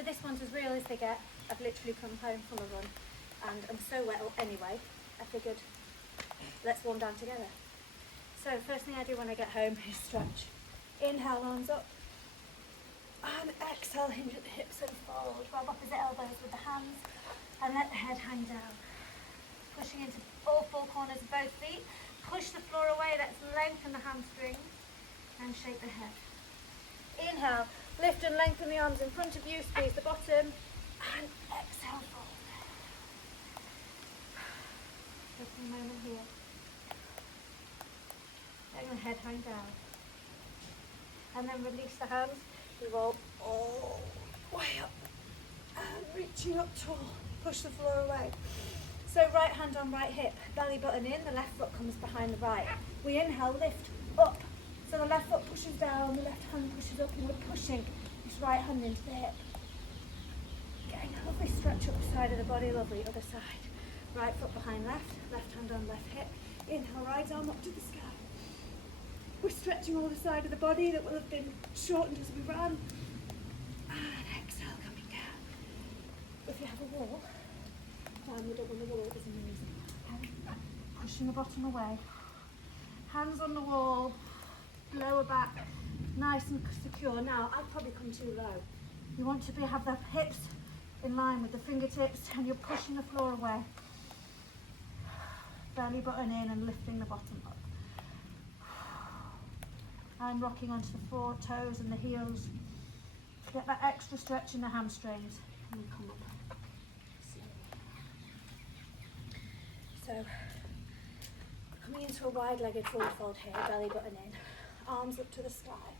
So this one's as real as they get. I've literally come home from a run and I'm so wet anyway. I figured, let's warm down together. So first thing I do when I get home is stretch. Inhale, arms up. And exhale, hinge at the hips and fold. Grab opposite elbows with the hands and let the head hang down. Pushing into all four corners of both feet. Push the floor away, let's lengthen the hamstrings and shake the head. Inhale, lift and lengthen the arms in front of you, squeeze the bottom, and exhale, fold. Just a moment here. Letting the head hang down. And then release the hands. We roll all the way up. And reaching up tall. Push the floor away. So right hand on right hip, belly button in, the left foot comes behind the right. We inhale, lift, up. So the left foot pushes down, the left hand pushes up, and we're pushing this right hand into the hip. Getting a lovely stretch up the side of the body, lovely, other side. Right foot behind left, left hand on left hip. Inhale, right arm up to the sky. We're stretching all the side of the body that will have been shortened as we ran. And exhale, coming down. If you have a wall, downward dog on the wall is amazing. Pushing the bottom away. Hands on the wall, lower back, nice and secure. Now, I've probably come too low. You want to have the hips in line with the fingertips and you're pushing the floor away. Belly button in and lifting the bottom up. I'm rocking onto the four toes and the heels. Get that extra stretch in the hamstrings. And we come up. So, coming into a wide-legged forward fold here, belly button in, arms up to the sky.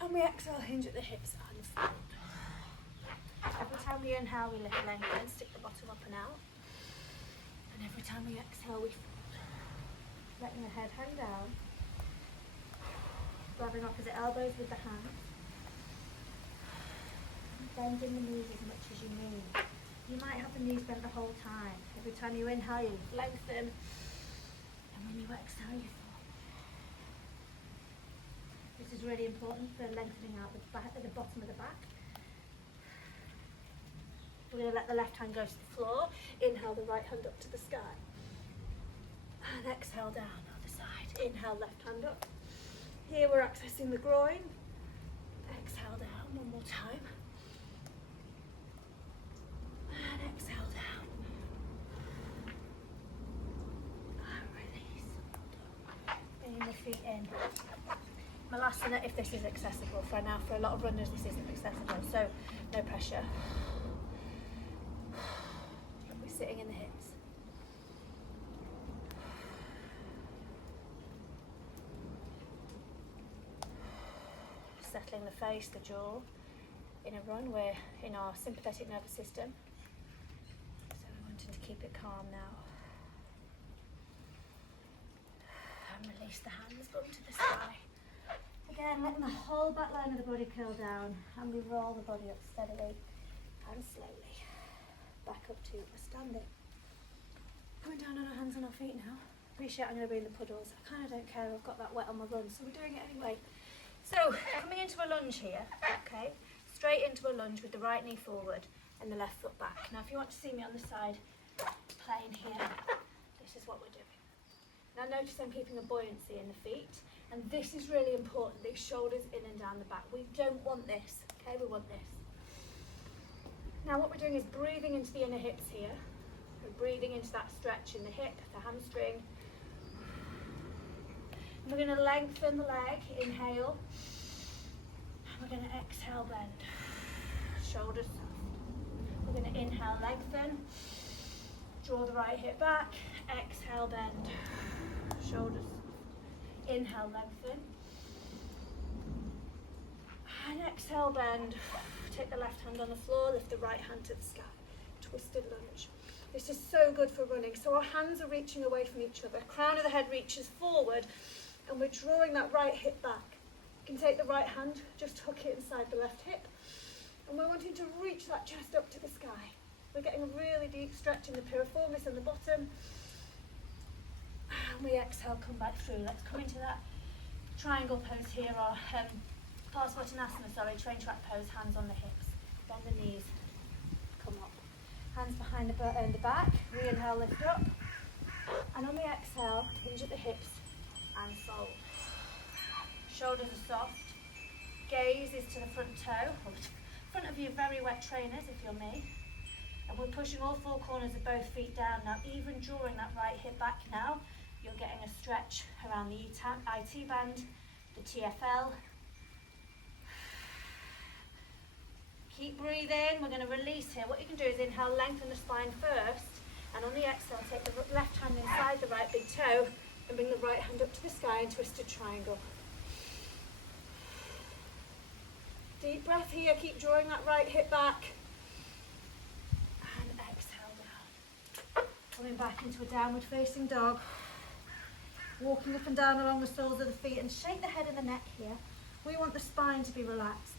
And we exhale, hinge at the hips and fold. Every time we inhale, we lift, lengthen, stick the bottom up and out. And every time we exhale, we fold. Letting the head hang down. Grabbing opposite elbows with the hands. Bending the knees as much as you need. You might have the knees bent the whole time. Every time you inhale, you lengthen. And when you exhale, you fold. This is really important for lengthening out the back, at the bottom of the back. We're going to let the left hand go to the floor. Inhale the right hand up to the sky. And exhale down, other side. Inhale, left hand up. Here we're accessing the groin. Exhale down, one more time. And exhale down. And release. Bringing the feet in. Malasana, if this is accessible. For now, for a lot of runners, this isn't accessible, so no pressure. We're sitting in the hips. Settling the face, the jaw. In a run, we're in our sympathetic nervous system. So we're wanting to keep it calm now. And release the hands up to the sky. Again, letting the whole back line of the body curl down. And we roll the body up steadily and slowly. Back up to a standing. Coming down on our hands and our feet now. Appreciate I'm going to be in the puddles. I kind of don't care, I've got that wet on my run, so we're doing it anyway. So, coming into a lunge here, okay, straight into a lunge with the right knee forward and the left foot back. Now, if you want to see me on the side plane here, this is what we're doing. Now, notice I'm keeping a buoyancy in the feet, and this is really important, these shoulders in and down the back. We don't want this, okay, we want this. Now, what we're doing is breathing into the inner hips here. We're breathing into that stretch in the hip, the hamstring. We're going to lengthen the leg, inhale. We're going to exhale, bend. Shoulders soft. We're going to inhale, lengthen. Draw the right hip back. Exhale, bend. Shoulders soft. Inhale, lengthen. And exhale, bend. Take the left hand on the floor, lift the right hand to the sky. Twisted lunge. This is so good for running. So our hands are reaching away from each other. Crown of the head reaches forward. And we're drawing that right hip back. You can take the right hand, just hook it inside the left hip. And we're wanting to reach that chest up to the sky. We're getting a really deep stretch in the piriformis and the bottom. And we exhale, come back through. Let's come into that triangle pose here, or Parsvottanasana, sorry, train track pose, hands on the hips. bend the knees, come up. Hands behind the back, re-inhale, lift up. And on the exhale, hinge at the hips and fold. Shoulders are soft. Gaze is to the front toe. Front of you, very wet trainers if you're me. And we're pushing all four corners of both feet down. Now, even drawing that right hip back now, you're getting a stretch around the IT band, the TFL. Keep breathing. We're going to release here. What you can do is inhale, lengthen the spine first. And on the exhale, take the left hand inside the right big toe and bring the right hand up to the sky in twisted triangle. Deep breath here, keep drawing that right hip back. And exhale down. Coming back into a downward facing dog. Walking up and down along the soles of the feet and shake the head and the neck here. We want the spine to be relaxed.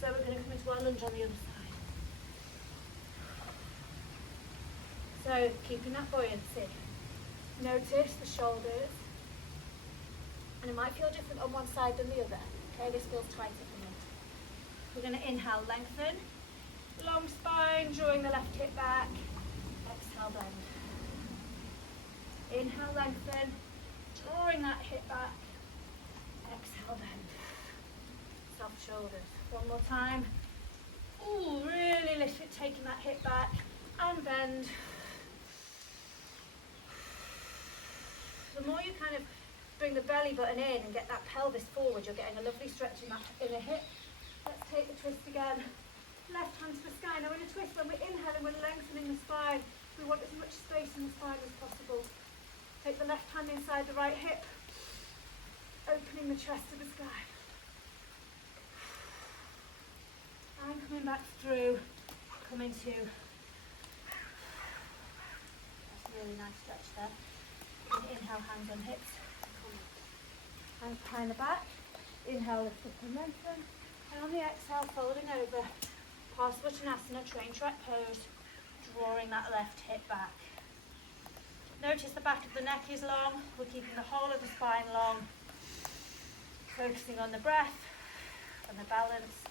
So we're going to come into our lunge on the other side. So keeping that buoyancy. Notice the shoulders. And it might feel different on one side than the other. Okay, this feels tighter for me. We're going to inhale, lengthen. Long spine, drawing the left hip back. Exhale, bend. Inhale, lengthen. Drawing that hip back. Exhale, bend. Soft shoulders. One more time. Ooh, really lift it, taking that hip back and bend. The more you kind of bring the belly button in and get that pelvis forward, you're getting a lovely stretch in that inner hip. Let's take the twist again. Left hand to the sky. Now in a twist, when we're inhaling, we're lengthening the spine. We want as much space in the spine as possible. Take the left hand inside the right hip, opening the chest to the sky. And coming back through, coming to, that's a really nice stretch there. Inhale, hands on hips, hands behind the back. Inhale, lift up and lengthen. And on the exhale, folding over, Parsvottanasana, train track pose, drawing that left hip back. Notice the back of the neck is long. We're keeping the whole of the spine long. Focusing on the breath and the balance.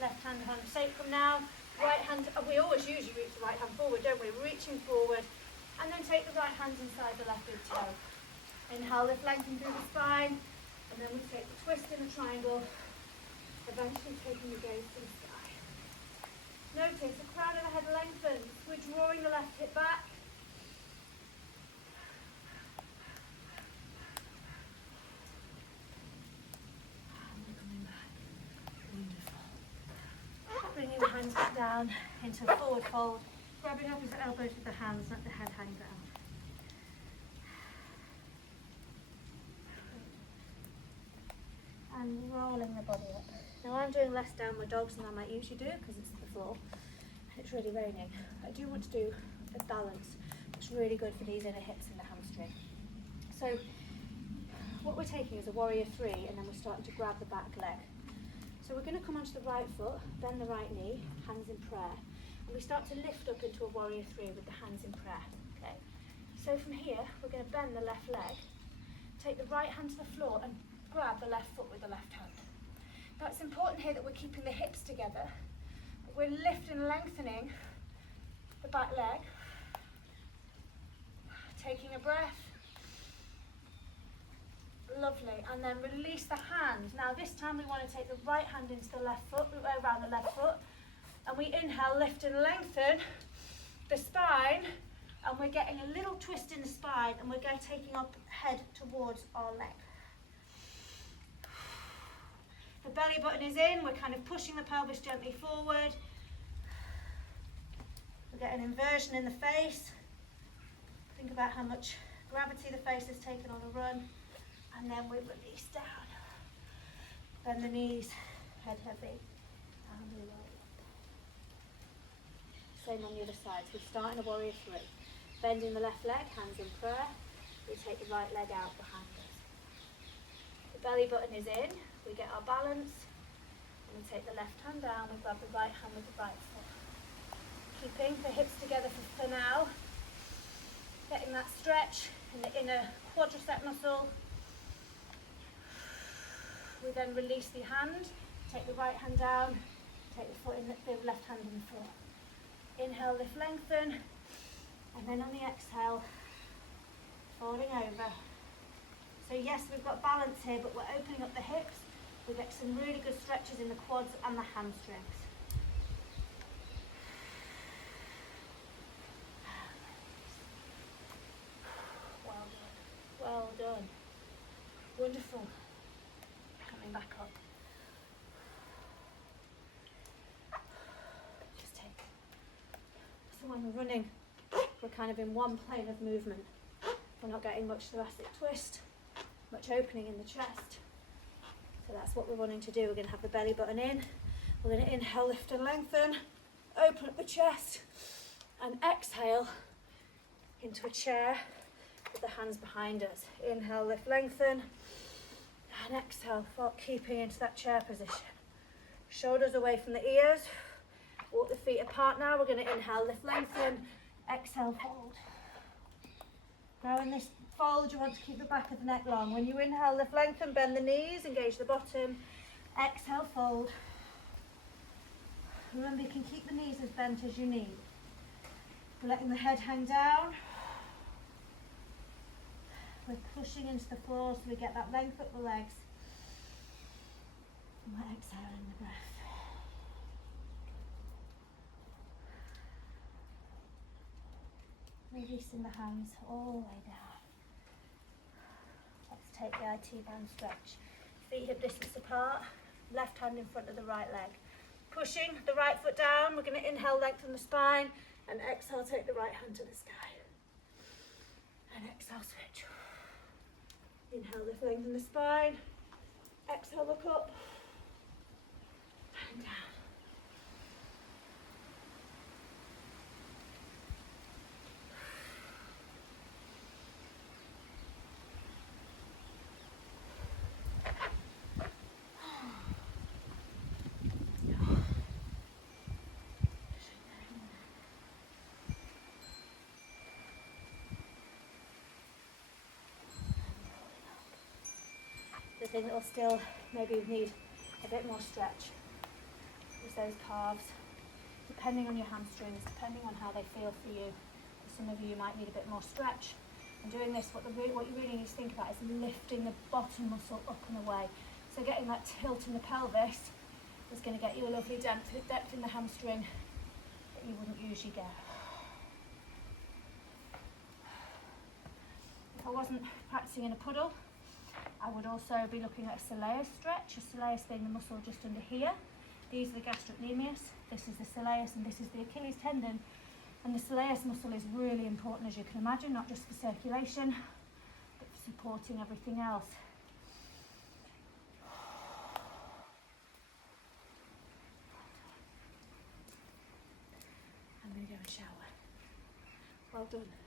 Left hand on sacrum now. Right hand, we always usually reach the right hand forward, don't we? Reaching forward. And then take the right hand inside the left big toe. Inhale, lift, lengthen through the spine. And then we take the twist in a triangle. Eventually taking the gaze to the sky. Notice the crown of the head lengthens. We're drawing the left hip back. Bringing the hands back down into a forward fold, grabbing opposite elbows with the hands, let the head hang down. And rolling the body up. Now I'm doing less downward dogs than I might usually do because it's the floor and it's really raining. I do want to do a balance that's really good for these inner hips and the hamstring. So what we're taking is a warrior three, and then we're starting to grab the back leg. So we're going to come onto the right foot, bend the right knee, hands in prayer. And we start to lift up into a warrior three with the hands in prayer. Okay. So from here, we're going to bend the left leg, take the right hand to the floor and grab the left foot with the left hand. Now it's important here that we're keeping the hips together. But we're lifting and lengthening the back leg. Taking a breath. Lovely, and then release the hand. Now this time we want to take the right hand into the left foot, around the left foot, and we inhale, lift and lengthen the spine, and we're getting a little twist in the spine, and we're taking our head towards our leg. The belly button is in, we're kind of pushing the pelvis gently forward. We get an inversion in the face. Think about how much gravity the face has taken on a run. And then we release down. Bend the knees, head heavy, and we roll up. Same on the other side. So we start in a warrior three. Bending the left leg, hands in prayer. We take the right leg out behind us. The belly button is in. We get our balance. And we take the left hand down. We grab the right hand with the right foot. keeping the hips together for now. Getting that stretch in the inner quadricep muscle. We then release the hand, take the right hand down, take the foot in the left hand in the foot. Inhale, lift, lengthen, and then on the exhale, folding over. So yes, we've got balance here, but we're opening up the hips. We get some really good stretches in the quads and the hamstrings. Well done. Well done. Wonderful. Coming back up. Just take. So when we're running, we're kind of in one plane of movement. We're not getting much thoracic twist, much opening in the chest. So that's what we're wanting to do. We're going to have the belly button in. We're going to inhale, lift and lengthen, open up the chest, and exhale into a chair with the hands behind us. Inhale, lift, lengthen, and exhale, keeping into that chair position. Shoulders away from the ears. Walk the feet apart now. We're going to inhale, lift, lengthen, exhale, fold. Now in this fold, you want to keep the back of the neck long. When you inhale, lift, lengthen, bend the knees, engage the bottom. Exhale, fold. Remember, you can keep the knees as bent as you need. We're letting the head hang down. We're pushing into the floor so we get that length up the legs. And we're exhaling the breath. Releasing the hands all the way down. Let's take the IT band stretch. Feet hip distance apart, left hand in front of the right leg. Pushing the right foot down, we're going to inhale, lengthen the spine, and exhale, take the right hand to the sky. And exhale, switch. Inhale, lift, lengthen the spine. Exhale, look up. And down. The thing that will still maybe need a bit more stretch is those calves, depending on your hamstrings, depending on how they feel for you. For some of you might need a bit more stretch. And doing this, what you really need to think about is lifting the bottom muscle up and away. So getting that tilt in the pelvis is going to get you a lovely depth in the hamstring that you wouldn't usually get. If I wasn't practicing in a puddle, I would also be looking at a soleus stretch, a soleus being the muscle just under here. These are the gastrocnemius, this is the soleus, and this is the Achilles tendon. And the soleus muscle is really important, as you can imagine, not just for circulation, but for supporting everything else. I'm going to go and shower. Well done.